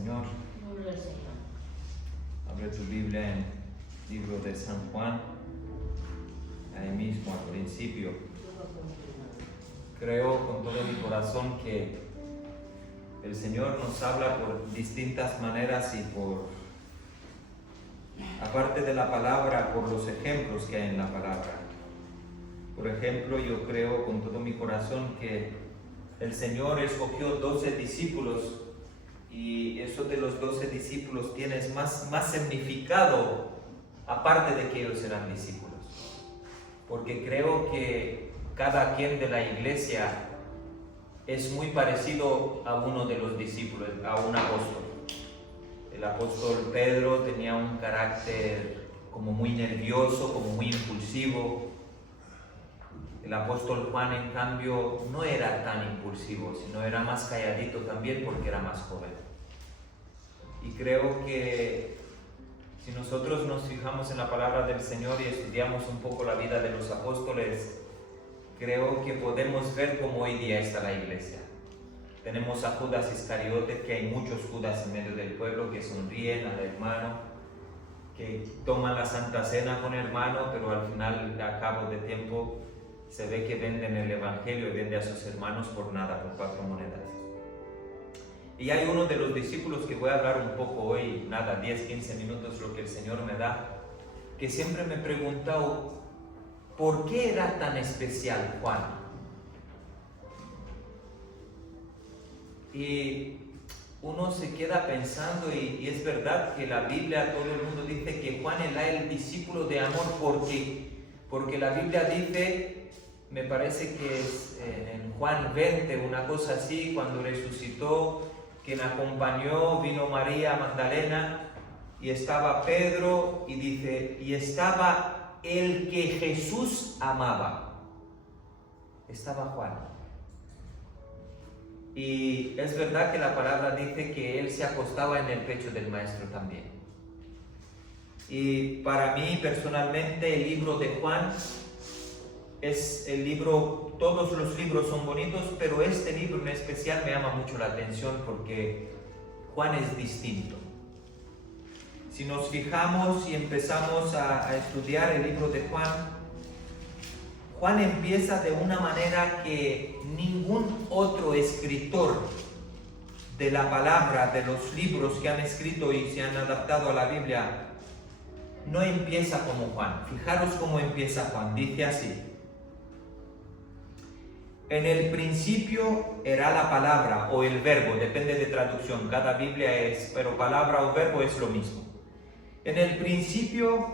Señor. Gloria al Señor. Abre tu Biblia en el libro de San Juan, ahí mismo al principio. Creo con todo mi corazón que el Señor nos habla por distintas maneras y aparte de la palabra, por los ejemplos que hay en la palabra. Por ejemplo, yo creo con todo mi corazón que el Señor escogió 12 discípulos y eso de los 12 discípulos tiene más significado aparte de que ellos eran discípulos. Porque creo que cada quien de la iglesia es muy parecido a uno de los discípulos, a un apóstol. El apóstol Pedro tenía un carácter como muy nervioso, como muy impulsivo. El apóstol Juan, en cambio, no era tan impulsivo, sino era más calladito también porque era más joven. Y creo que si nosotros nos fijamos en la palabra del Señor y estudiamos un poco la vida de los apóstoles, creo que podemos ver cómo hoy día está la iglesia. Tenemos a Judas Iscariote, que hay muchos Judas en medio del pueblo que sonríen al hermano, que toman la Santa Cena con el hermano, pero al final, a cabo de tiempo, se ve que venden el Evangelio y venden a sus hermanos por nada, por 4 monedas. Y hay uno de los discípulos que voy a hablar un poco hoy, nada, 10, 15 minutos, lo que el Señor me da, que siempre me he preguntado, ¿por qué era tan especial Juan? Y uno se queda pensando, y es verdad que la Biblia, todo el mundo dice que Juan era el discípulo de amor, porque la Biblia dice, me parece que es en Juan 20, una cosa así, cuando resucitó, quien acompañó, vino María Magdalena, y estaba Pedro, y dice, y estaba el que Jesús amaba. Estaba Juan. Y es verdad que la palabra dice que él se acostaba en el pecho del maestro también. Y para mí personalmente el libro de Juan es el libro, todos los libros son bonitos, pero este libro en especial me llama mucho la atención porque Juan es distinto. Si nos fijamos y empezamos a estudiar el libro de Juan empieza de una manera que ningún otro escritor de la palabra, de los libros que han escrito y se han adaptado a la Biblia, no empieza como Juan. Fijaros cómo empieza Juan, dice así. En el principio era la palabra o el verbo, depende de traducción, cada Biblia es, pero palabra o verbo es lo mismo. En el principio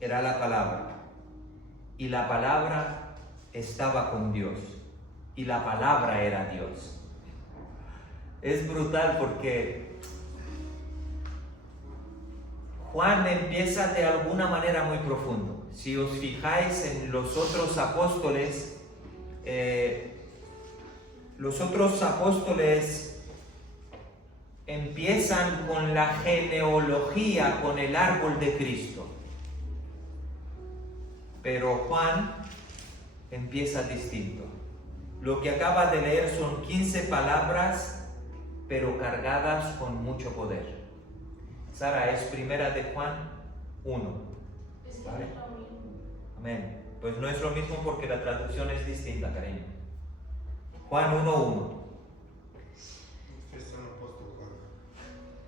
era la palabra, y la palabra estaba con Dios, y la palabra era Dios. Es brutal porque Juan empieza de alguna manera muy profundo. Si os fijáis en los otros apóstoles empiezan con la genealogía, con el árbol de Cristo. Pero Juan empieza distinto. Lo que acaba de leer son 15 palabras, pero cargadas con mucho poder. Sara, es primera de Juan 1. ¿Vale? Amén. Pues no es lo mismo porque la traducción es distinta, cariño. Juan 1:1.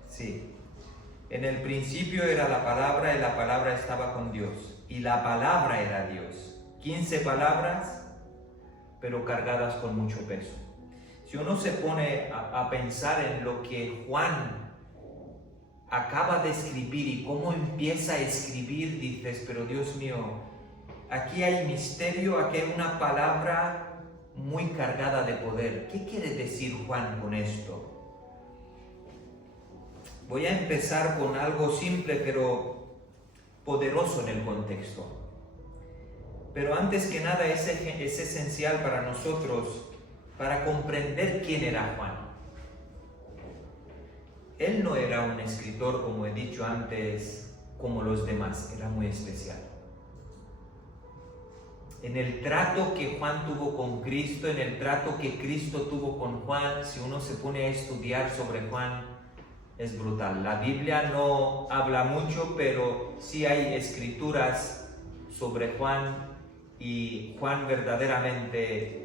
Sí. En el principio era la palabra y la palabra estaba con Dios. Y la palabra era Dios. 15 palabras, pero cargadas con mucho peso. Si uno se pone a pensar en lo que Juan acaba de escribir y cómo empieza a escribir, dices, pero Dios mío, aquí hay misterio, aquí hay una palabra muy cargada de poder. ¿Qué quiere decir Juan con esto? Voy a empezar con algo simple pero poderoso en el contexto. Pero antes que nada es esencial para nosotros, para comprender quién era Juan. Él no era un escritor, como he dicho antes, como los demás, era muy especial. En el trato que Juan tuvo con Cristo, en el trato que Cristo tuvo con Juan, si uno se pone a estudiar sobre Juan, es brutal. La Biblia no habla mucho, pero sí hay escrituras sobre Juan, y Juan verdaderamente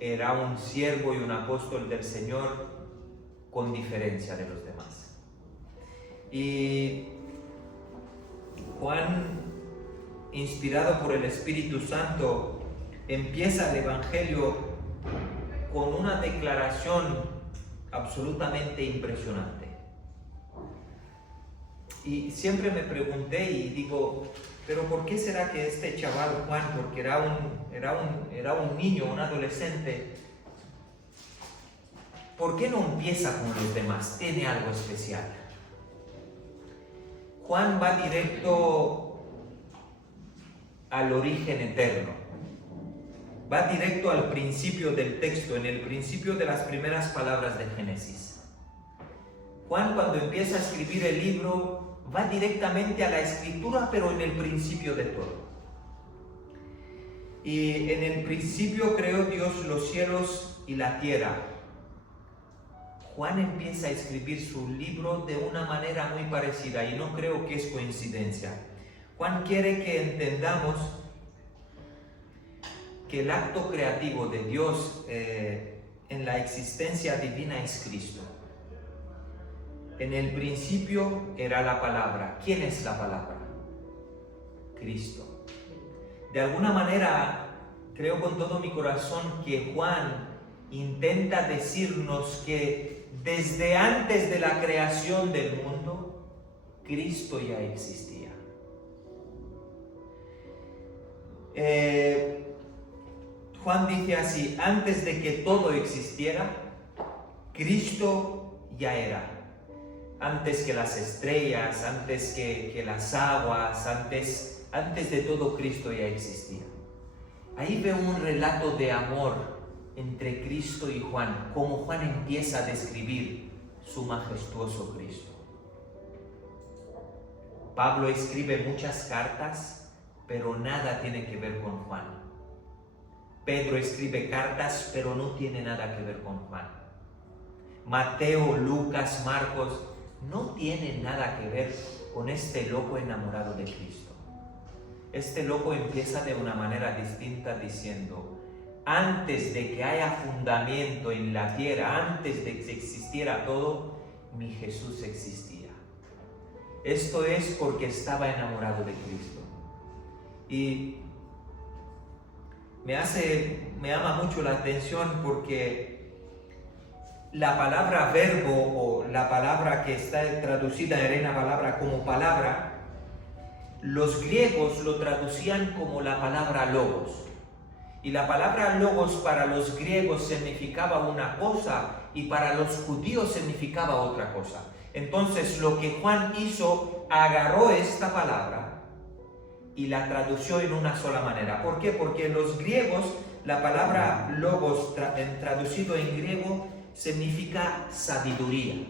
era un siervo y un apóstol del Señor con diferencia de los demás. Y Juan, inspirado por el Espíritu Santo, empieza el Evangelio con una declaración absolutamente impresionante. Y siempre me pregunté y digo, pero ¿por qué será que este chaval Juan, porque era un niño, un adolescente, ¿por qué no empieza con los demás? Tiene algo especial. Juan va directo al origen eterno. Va directo al principio del texto, en el principio de las primeras palabras de Génesis. Juan, cuando empieza a escribir el libro, va directamente a la escritura, pero en el principio de todo. Y en el principio creó Dios los cielos y la tierra. Juan empieza a escribir su libro de una manera muy parecida, y no creo que es coincidencia. Juan quiere que entendamos que el acto creativo de Dios en la existencia divina es Cristo. En el principio era la palabra. ¿Quién es la palabra? Cristo. De alguna manera, creo con todo mi corazón que Juan intenta decirnos que desde antes de la creación del mundo, Cristo ya existía. Juan dice así: antes de que todo existiera, Cristo ya era. Antes que las estrellas, antes que las aguas, antes de todo, Cristo ya existía. Ahí veo un relato de amor entre Cristo y Juan, como Juan empieza a describir su majestuoso Cristo. Pablo escribe muchas cartas, pero nada tiene que ver con Juan. Pedro escribe cartas, pero no tiene nada que ver con Juan. Mateo, Lucas, Marcos no tienen nada que ver con este loco enamorado de Cristo. Este loco empieza de una manera distinta diciendo: antes de que haya fundamento en la tierra, antes de que existiera todo, mi Jesús existía. Esto es porque estaba enamorado de Cristo. Y me llama mucho la atención porque la palabra verbo, o la palabra que está traducida en Reina Valera como palabra, los griegos lo traducían como la palabra logos. Y la palabra logos para los griegos significaba una cosa y para los judíos significaba otra cosa. Entonces lo que Juan hizo, agarró esta palabra y la tradució en una sola manera. ¿Por qué? Porque los griegos, la palabra logos traducido en griego significa sabiduría,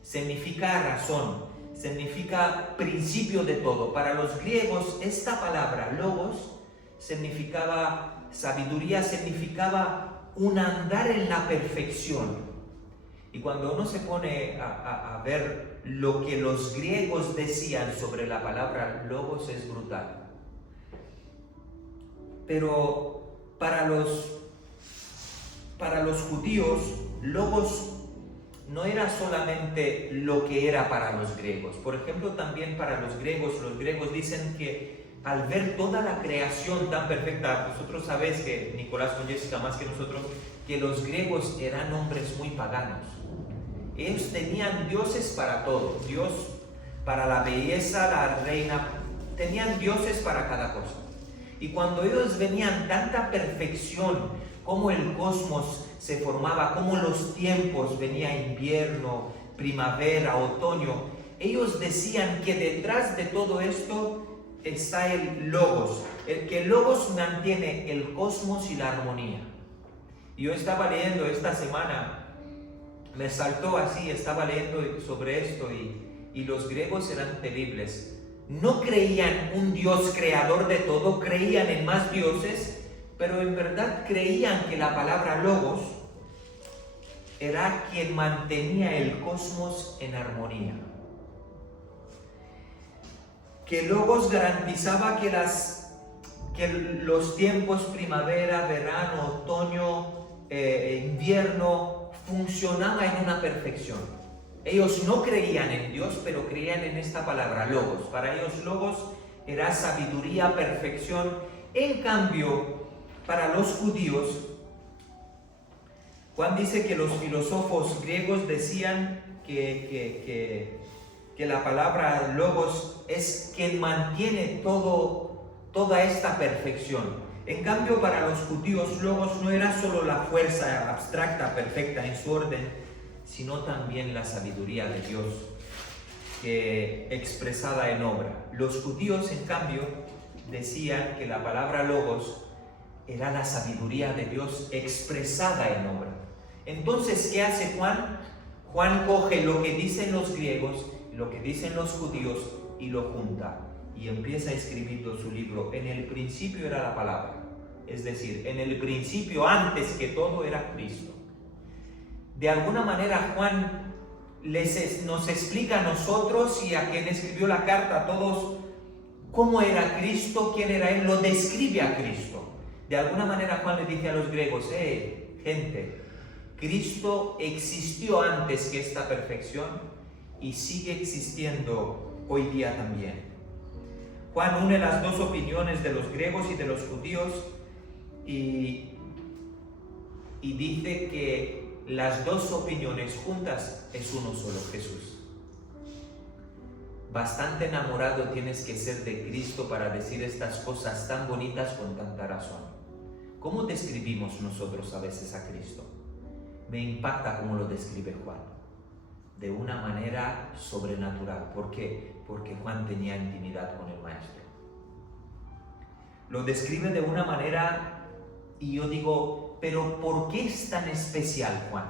significa razón, significa principio de todo. Para los griegos esta palabra logos significaba sabiduría, significaba un andar en la perfección. Y cuando uno se pone a ver lo que los griegos decían sobre la palabra logos, es brutal. Pero para los judíos, logos no era solamente lo que era para los griegos. Por ejemplo, también para los griegos dicen que al ver toda la creación tan perfecta, vosotros sabéis que Nicolás con Jessica más que nosotros, que los griegos eran hombres muy paganos. Ellos tenían dioses para todo, Dios para la belleza, la reina, tenían dioses para cada cosa. Y cuando ellos venían tanta perfección, cómo el cosmos se formaba, cómo los tiempos, venía invierno, primavera, otoño, ellos decían que detrás de todo esto está el logos, que el logos mantiene el cosmos y la armonía. Y yo estaba leyendo esta semana, me saltó así, estaba leyendo sobre esto y los griegos eran terribles. No creían un Dios creador de todo, creían en más dioses, pero en verdad creían que la palabra logos era quien mantenía el cosmos en armonía. Que Logos garantizaba que los tiempos primavera, verano, otoño, invierno funcionaban en una perfección. Ellos no creían en Dios, pero creían en esta palabra, Logos. Para ellos Logos era sabiduría, perfección. En cambio, para los judíos, Juan dice que los filósofos griegos decían que la palabra Logos es quien mantiene toda esta perfección. En cambio, para los judíos, Logos no era solo la fuerza abstracta, perfecta en su orden, sino también la sabiduría de Dios expresada en obra. Los judíos, en cambio, decían que la palabra Logos era la sabiduría de Dios expresada en obra. Entonces, ¿qué hace Juan? Juan coge lo que dicen los griegos, lo que dicen los judíos y lo junta y empieza escribiendo su libro. En el principio era la palabra, es decir, en el principio, antes que todo, era Cristo. De alguna manera Juan nos explica a nosotros y a quien escribió la carta, a todos, cómo era Cristo, quién era Él, lo describe a Cristo. De alguna manera Juan le dice a los griegos, gente, Cristo existió antes que esta perfección y sigue existiendo hoy día también. Juan une las dos opiniones de los griegos y de los judíos y dice que las dos opiniones juntas es uno solo, Jesús. Bastante enamorado tienes que ser de Cristo para decir estas cosas tan bonitas con tanta razón. ¿Cómo describimos nosotros a veces a Cristo? Me impacta cómo lo describe Juan. De una manera sobrenatural. ¿Por qué? Porque Juan tenía intimidad con el Maestro. Lo describe de una manera, y yo digo, pero ¿por qué es tan especial Juan?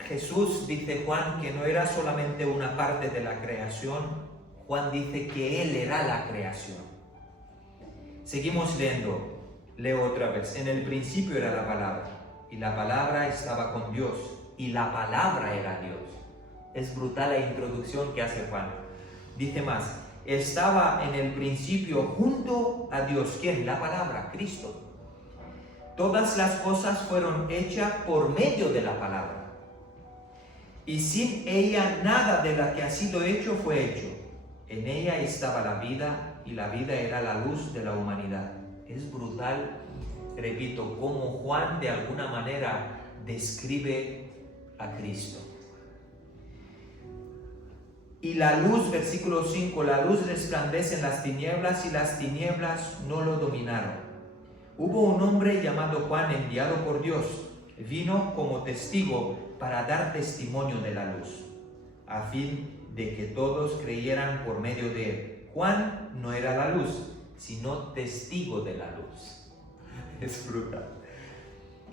Jesús, dice Juan, que no era solamente una parte de la creación. Juan dice que Él era la creación. Seguimos leyendo. Leo otra vez. En el principio era la palabra, y la palabra estaba con Dios, y la palabra era Dios. Es brutal la introducción que hace Juan. Dice más, estaba en el principio junto a Dios. ¿Quién? La palabra, Cristo. Todas las cosas fueron hechas por medio de la palabra, y sin ella nada de lo que ha sido hecho fue hecho. En ella estaba la vida, y la vida era la luz de la humanidad. Es brutal, repito, cómo Juan de alguna manera describe a Cristo. Y la luz, versículo 5, la luz resplandece en las tinieblas y las tinieblas no lo dominaron. Hubo un hombre llamado Juan, enviado por Dios. Vino como testigo para dar testimonio de la luz, a fin de que todos creyeran por medio de él. Juan no era la luz, sino testigo de la luz. Es brutal.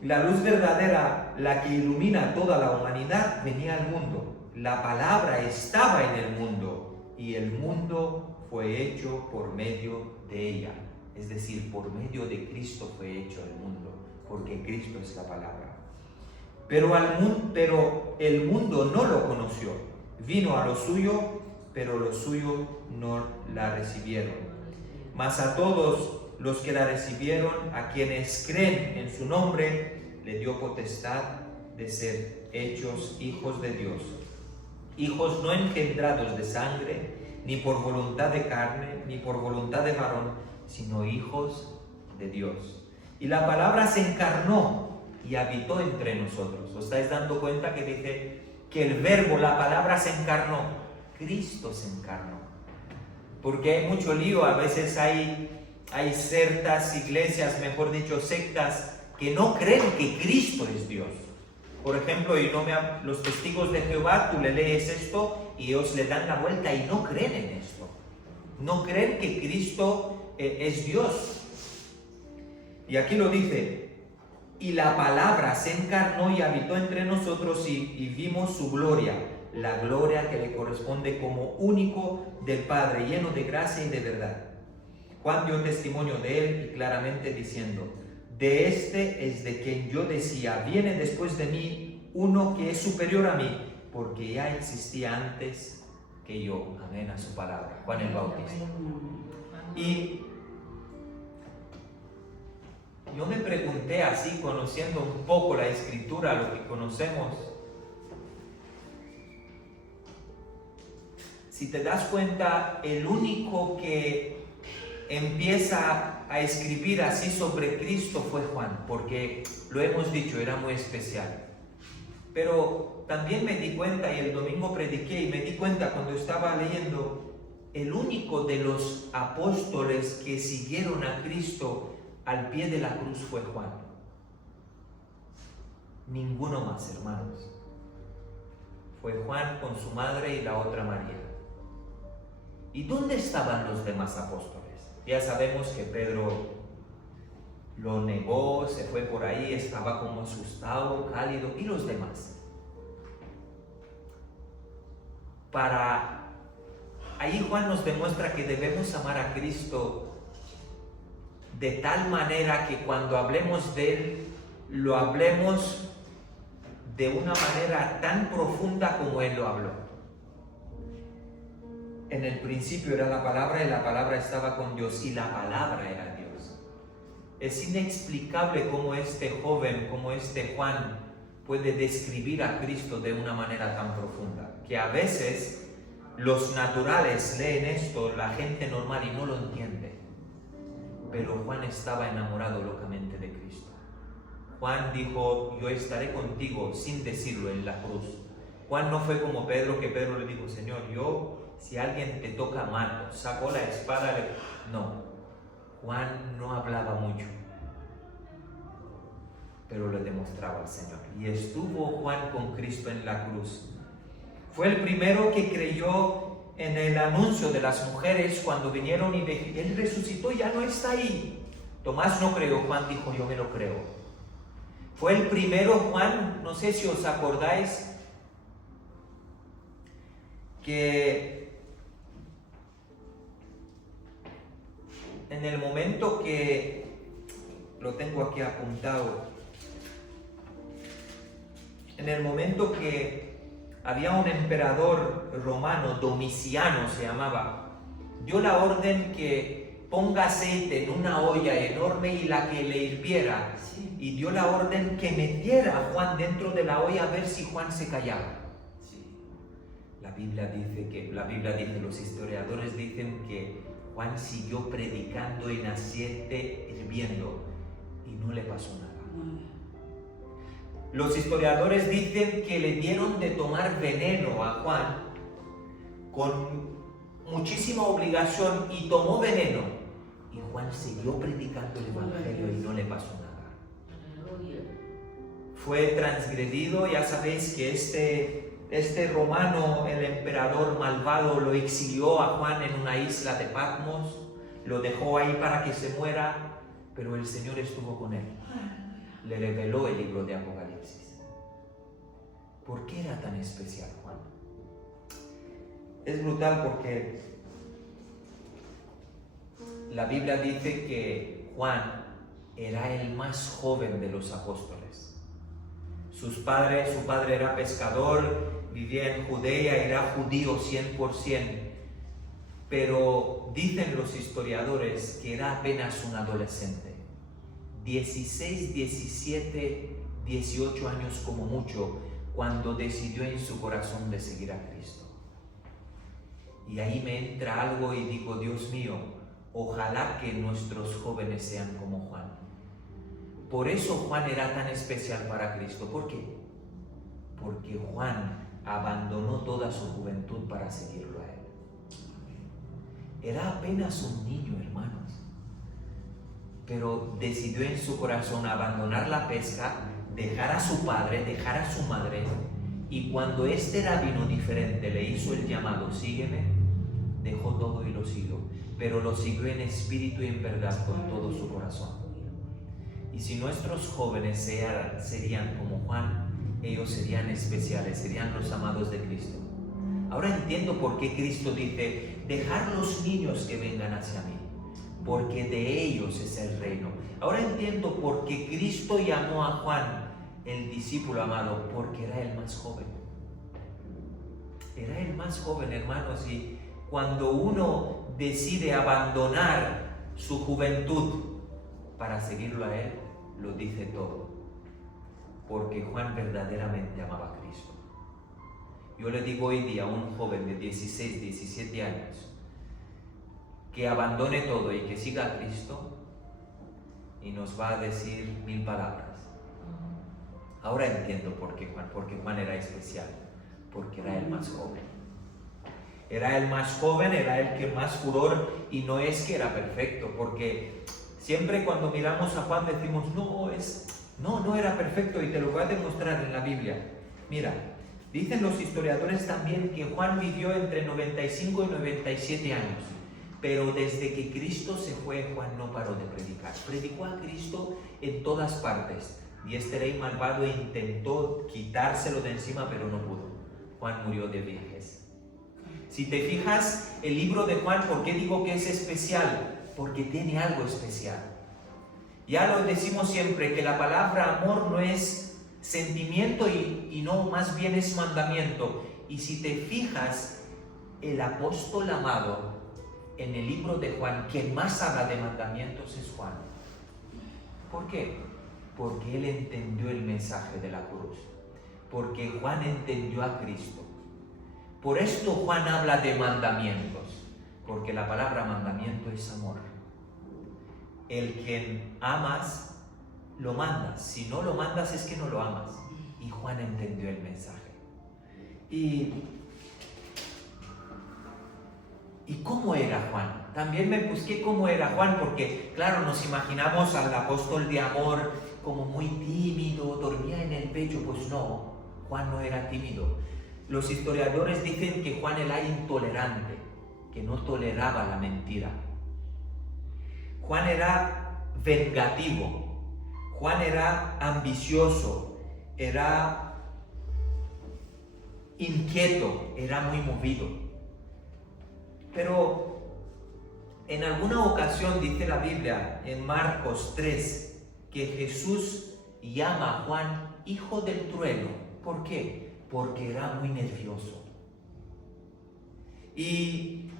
La luz verdadera, la que ilumina toda la humanidad, venía al mundo. La palabra estaba en el mundo y el mundo fue hecho por medio de ella. Es decir, por medio de Cristo fue hecho el mundo, porque Cristo es la palabra. Pero el mundo no lo conoció. Vino a lo suyo, pero los suyos no la recibieron. Mas a todos los que la recibieron, a quienes creen en su nombre, le dio potestad de ser hechos hijos de Dios. Hijos no engendrados de sangre, ni por voluntad de carne, ni por voluntad de varón, sino hijos de Dios. Y la palabra se encarnó y habitó entre nosotros. ¿Os estáis dando cuenta que dice que el verbo, la palabra se encarnó? Cristo se encarnó. Porque hay mucho lío, a veces hay ciertas iglesias, mejor dicho, sectas, que no creen que Cristo es Dios. Por ejemplo, los testigos de Jehová, tú le lees esto y ellos le dan la vuelta y no creen en esto. No creen que Cristo es Dios. Y aquí lo dice, y la palabra se encarnó y habitó entre nosotros y vimos su gloria, la gloria que le corresponde como único del Padre, lleno de gracia y de verdad. Juan dio testimonio de él y claramente diciendo, De este es de quien yo decía, viene después de mí uno que es superior a mí, porque ya existía antes que yo. Amén a su palabra. Juan el Bautista. Y yo me pregunté así, conociendo un poco la Escritura, lo que conocemos. Si te das cuenta, el único que empieza a escribir así sobre Cristo fue Juan, porque lo hemos dicho, era muy especial. Pero también me di cuenta, y el domingo prediqué, y me di cuenta cuando estaba leyendo, el único de los apóstoles que siguieron a Cristo al pie de la cruz fue Juan. Ninguno más, hermanos. Fue Juan con su madre y la otra María. ¿Y dónde estaban los demás apóstoles? Ya sabemos que Pedro lo negó, se fue por ahí, estaba como asustado, cálido. ¿Y los demás? Ahí Juan nos demuestra que debemos amar a Cristo de tal manera que cuando hablemos de Él, lo hablemos de una manera tan profunda como Él lo habló. En el principio era la palabra y la palabra estaba con Dios y la palabra era Dios. Es inexplicable cómo este joven, como este Juan, puede describir a Cristo de una manera tan profunda, que a veces los naturales leen esto, la gente normal, y no lo entiende. Pero Juan estaba enamorado locamente de Cristo. Juan dijo, yo estaré contigo, sin decirlo, en la cruz. Juan no fue como Pedro, que Pedro le dijo, Señor, si alguien te toca mal, sacó la espada, no. Juan no hablaba mucho, pero le demostraba al Señor. Y estuvo Juan con Cristo en la cruz. Fue el primero que creyó en el anuncio de las mujeres cuando vinieron y Él resucitó, ya no está ahí. Tomás no creyó, Juan dijo, yo me lo creo. Fue el primero, Juan, no sé si os acordáis, que en el momento que, lo tengo aquí apuntado, en el momento que había un emperador romano, Domiciano se llamaba, dio la orden que ponga aceite en una olla enorme y la que le hirviera, y dio la orden que metiera a Juan dentro de la olla a ver si Juan se callaba. La Biblia dice, los historiadores dicen que Juan siguió predicando en aceite hirviendo y no le pasó nada. Los historiadores dicen que le dieron de tomar veneno a Juan con muchísima obligación y tomó veneno. Y Juan siguió predicando el Evangelio y no le pasó nada. Fue transgredido, ya sabéis que este romano, el emperador malvado, lo exilió a Juan en una isla de Patmos, lo dejó ahí para que se muera, pero el Señor estuvo con él. Le reveló el libro de Apocalipsis. ¿Por qué era tan especial Juan? Es brutal porque la Biblia dice que Juan era el más joven de los apóstoles. Su padre era pescador, vivía en Judea, era judío 100%, pero dicen los historiadores que era apenas un adolescente. 16, 17, 18 años como mucho, cuando decidió en su corazón de seguir a Cristo. Y ahí me entra algo y digo, Dios mío, ojalá que nuestros jóvenes sean como Juan. Por eso Juan era tan especial para Cristo. ¿Por qué? Porque Juan abandonó toda su juventud para seguirlo a Él. Era apenas un niño, hermanos, pero decidió en su corazón abandonar la pesca, dejar a su padre, dejar a su madre, y cuando este rabino diferente le hizo el llamado, sígueme, dejó todo y lo siguió, pero lo siguió en espíritu y en verdad con todo su corazón. Y si nuestros jóvenes serían como Juan, ellos serían especiales, serían los amados de Cristo. Ahora entiendo por qué Cristo dice, dejar los niños que vengan hacia mí. porque de ellos es el reino. Ahora entiendo por qué Cristo llamó a Juan el discípulo amado, porque era el más joven. Era el más joven, hermanos, y cuando uno decide abandonar su juventud para seguirlo a Él, lo dice todo, porque Juan verdaderamente amaba a Cristo. Yo le digo hoy día a un joven de 16, 17 años que abandone todo y que siga a Cristo, y nos va a decir 1000 palabras. Ahora entiendo porque Juan era especial, porque era el más joven. Era el más joven, era el que más furor, y no es que era perfecto, porque siempre cuando miramos a Juan decimos, no era perfecto, y te lo voy a demostrar en la Biblia. Mira, dicen los historiadores también que Juan vivió entre 95 y 97 años. Pero desde que Cristo se fue, Juan no paró de predicar. Predicó a Cristo en todas partes. Y este rey malvado intentó quitárselo de encima, pero no pudo. Juan murió de vejez. Si te fijas, el libro de Juan, ¿por qué digo que es especial? Porque tiene algo especial. Ya lo decimos siempre, que la palabra amor no es sentimiento y no, más bien es mandamiento. Y si te fijas, el apóstol amado, en el libro de Juan, quien más habla de mandamientos es Juan. ¿Por qué? Porque él entendió el mensaje de la cruz. Porque Juan entendió a Cristo. Por esto Juan habla de mandamientos. Porque la palabra mandamiento es amor. El quien amas, lo mandas. Si no lo mandas es que no lo amas. Y Juan entendió el mensaje. ¿Y cómo era Juan? También me busqué cómo era Juan, porque claro, nos imaginamos al apóstol de amor como muy tímido, dormía en el pecho. Pues no, Juan no era tímido. Los historiadores dicen que Juan era intolerante, que no toleraba la mentira. Juan era vengativo, Juan era ambicioso, era inquieto, era muy movido. Pero en alguna ocasión dice la Biblia, en Marcos 3, que Jesús llama a Juan hijo del trueno. ¿Por qué? Porque era muy nervioso. Y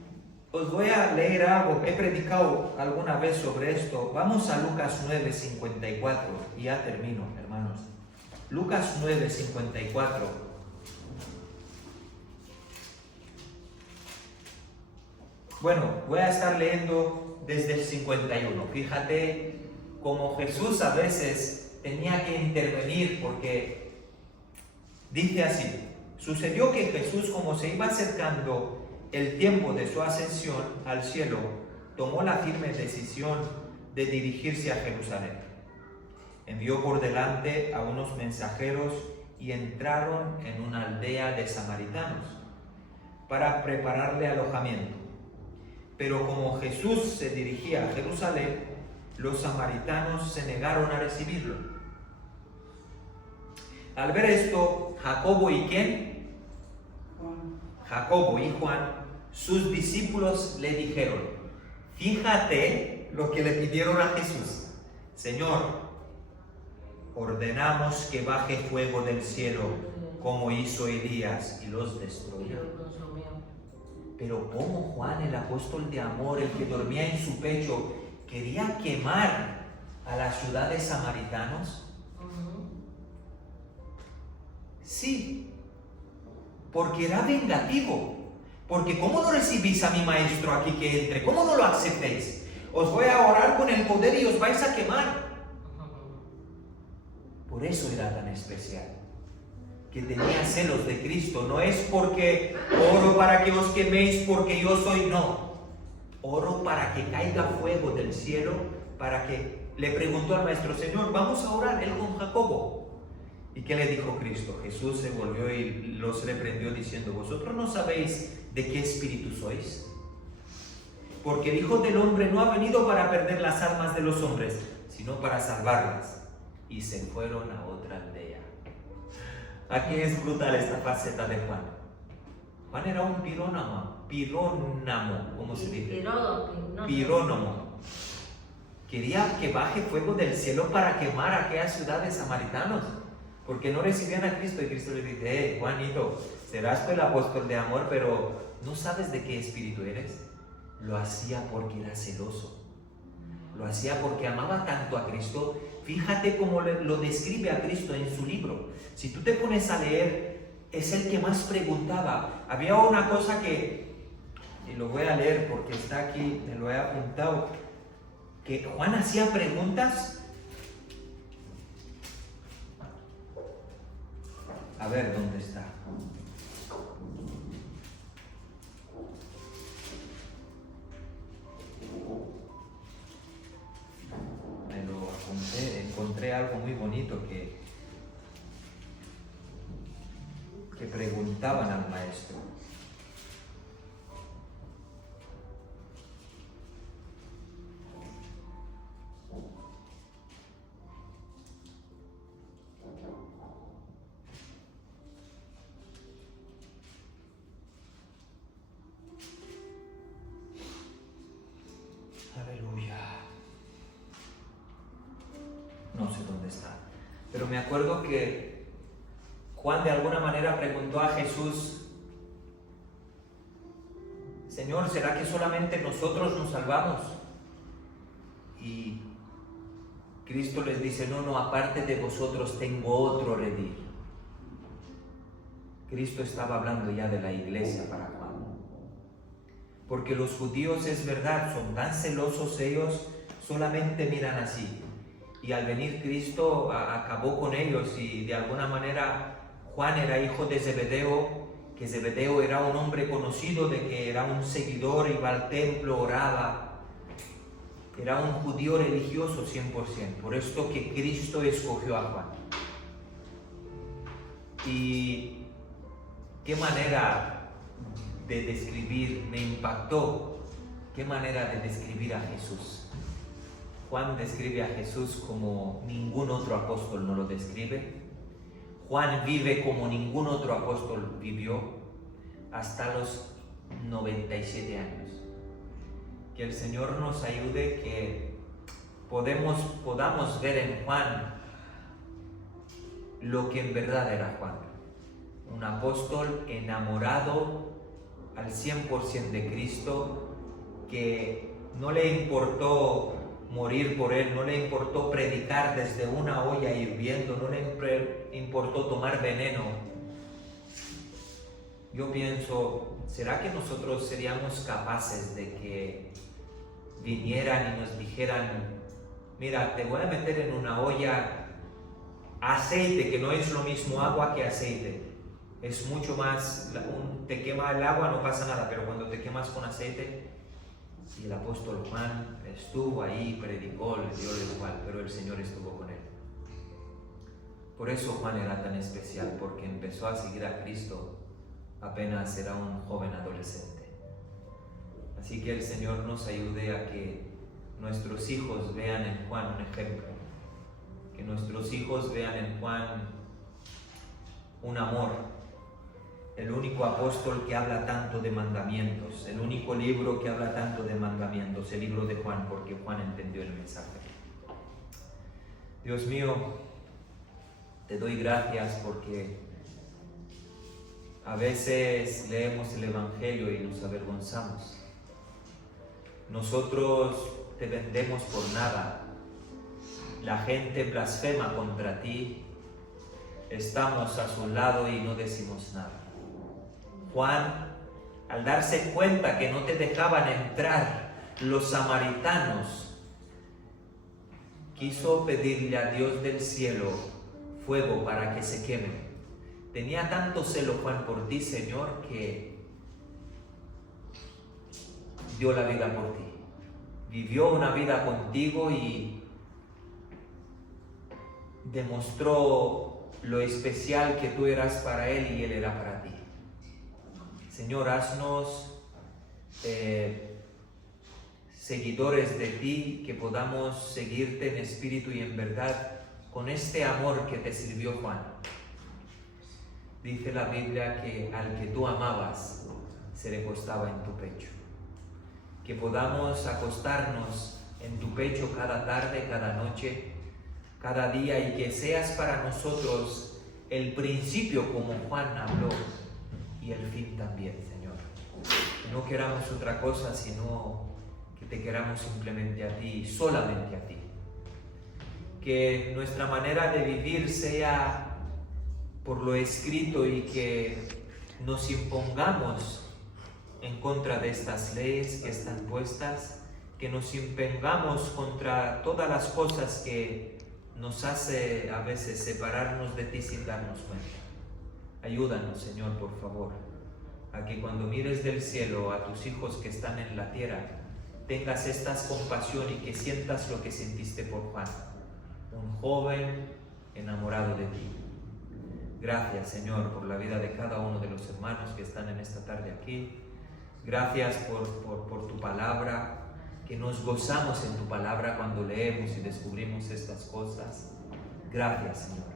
os voy a leer algo, he predicado alguna vez sobre esto. Vamos a Lucas 9:54 y ya termino, hermanos. Lucas 9:54. Bueno, voy a estar leyendo desde el 51. Fíjate cómo Jesús a veces tenía que intervenir, porque dice así: sucedió que Jesús, como se iba acercando el tiempo de su ascensión al cielo, tomó la firme decisión de dirigirse a Jerusalén. Envió por delante a unos mensajeros y entraron en una aldea de samaritanos para prepararle alojamiento. Pero como Jesús se dirigía a Jerusalén, los samaritanos se negaron a recibirlo. Al ver esto, Jacobo y ¿quién? Jacobo y Juan, sus discípulos, le dijeron: fíjate lo que le pidieron a Jesús. Señor, ordenamos que baje fuego del cielo, como hizo Elías, y los destruyó. Pero ¿cómo Juan, el apóstol de amor, el que dormía en su pecho, quería quemar a la ciudad de samaritanos? Sí, porque era vengativo. Porque ¿cómo no recibís a mi maestro aquí que entre? ¿Cómo no lo aceptéis? Os voy a orar con el poder y os vais a quemar. Por eso era tan especial, que tenía celos de Cristo. No es porque oro para que os queméis porque yo soy, no. Oro para que caiga fuego del cielo, para que... Le preguntó al maestro: Señor, vamos a orar, él con Jacobo. ¿Y qué le dijo Cristo? Jesús se volvió y los reprendió diciendo: ¿vosotros no sabéis de qué espíritu sois? Porque el Hijo del Hombre no ha venido para perder las almas de los hombres, sino para salvarlas. Y se fueron a otra aldea. Aquí es brutal esta faceta de Juan. Juan era un pirónamo, ¿cómo se dice? Pirónamo. quería que baje fuego del cielo para quemar a aquellas ciudades samaritanos, porque no recibían a Cristo. Y Cristo le dice: Juanito, serás tú el apóstol de amor, pero ¿no sabes de qué espíritu eres? Lo hacía porque era celoso. Lo hacía porque amaba tanto a Cristo. Fíjate cómo lo describe a Cristo en su libro. Si tú te pones a leer, es el que más preguntaba. Había una cosa que, y lo voy a leer porque está aquí, me lo he apuntado, que Juan hacía preguntas. A ver, ¿dónde está? Me lo apunté, encontré algo muy bonito que preguntaban al maestro. Aleluya. No sé dónde está, pero me acuerdo que Juan de alguna manera preguntó a Jesús: Señor, ¿será que solamente nosotros nos salvamos? Y Cristo les dice: no, aparte de vosotros tengo otro redil. Cristo estaba hablando ya de la iglesia para Juan. Porque los judíos, es verdad, son tan celosos ellos, solamente miran así. Y al venir Cristo acabó con ellos, y de alguna manera Juan era hijo de Zebedeo, que Zebedeo era un hombre conocido de que era un seguidor, iba al templo, oraba. Era un judío religioso 100%, por esto que Cristo escogió a Juan. Y qué manera de describir, me impactó, qué manera de describir a Jesús. Juan describe a Jesús como ningún otro apóstol no lo describe. Juan vive como ningún otro apóstol vivió, hasta los 97 años. Que el Señor nos ayude, que podamos ver en Juan lo que en verdad era Juan. Un apóstol enamorado al 100% de Cristo, que no le importó morir por él, no le importó predicar desde una olla hirviendo, no le importó tomar veneno. Yo pienso, ¿será que nosotros seríamos capaces de que vinieran y nos dijeran: mira, te voy a meter en una olla aceite, que no es lo mismo agua que aceite, es mucho más, te quema el agua, no pasa nada, pero cuando te quemas con aceite? Y el apóstol Juan estuvo ahí, predicó, le dio igual, pero el Señor estuvo con él. Por eso Juan era tan especial, porque empezó a seguir a Cristo apenas era un joven adolescente. Así que el Señor nos ayude a que nuestros hijos vean en Juan un ejemplo, que nuestros hijos vean en Juan un amor, el único apóstol que habla tanto de mandamientos, el único libro que habla tanto de mandamientos, el libro de Juan, porque Juan entendió el mensaje. Dios mío, te doy gracias porque a veces leemos el Evangelio y nos avergonzamos. Nosotros te vendemos por nada. La gente blasfema contra ti. Estamos a su lado y no decimos nada. Juan, al darse cuenta que no te dejaban entrar los samaritanos, quiso pedirle a Dios del cielo fuego para que se queme. Tenía tanto celo Juan por ti, Señor, que dio la vida por ti. Vivió una vida contigo y demostró lo especial que tú eras para él y él era para ti. Señor, haznos seguidores de ti, que podamos seguirte en espíritu y en verdad con este amor que te sirvió Juan. Dice la Biblia que al que tú amabas se recostaba en tu pecho. Que podamos acostarnos en tu pecho cada tarde, cada noche, cada día, y que seas para nosotros el principio como Juan habló y el fin también, Señor. Que no queramos otra cosa sino que te queramos simplemente a ti, solamente a ti. Que nuestra manera de vivir sea por lo escrito y que nos impongamos en contra de estas leyes que están puestas, que nos impongamos contra todas las cosas que nos hace a veces separarnos de ti sin darnos cuenta. Ayúdanos, Señor, por favor, a que cuando mires del cielo a tus hijos que están en la tierra, tengas esta compasión y que sientas lo que sentiste por Juan, un joven enamorado de ti. Gracias, Señor, por la vida de cada uno de los hermanos que están en esta tarde aquí. Gracias por tu palabra, que nos gozamos en tu palabra cuando leemos y descubrimos estas cosas. Gracias, Señor.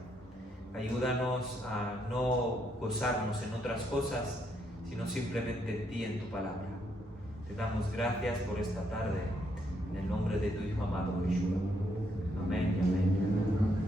Ayúdanos a no gozarnos en otras cosas, sino simplemente en ti, en tu palabra. Te damos gracias por esta tarde, en el nombre de tu Hijo amado Yeshua. Amén y amén.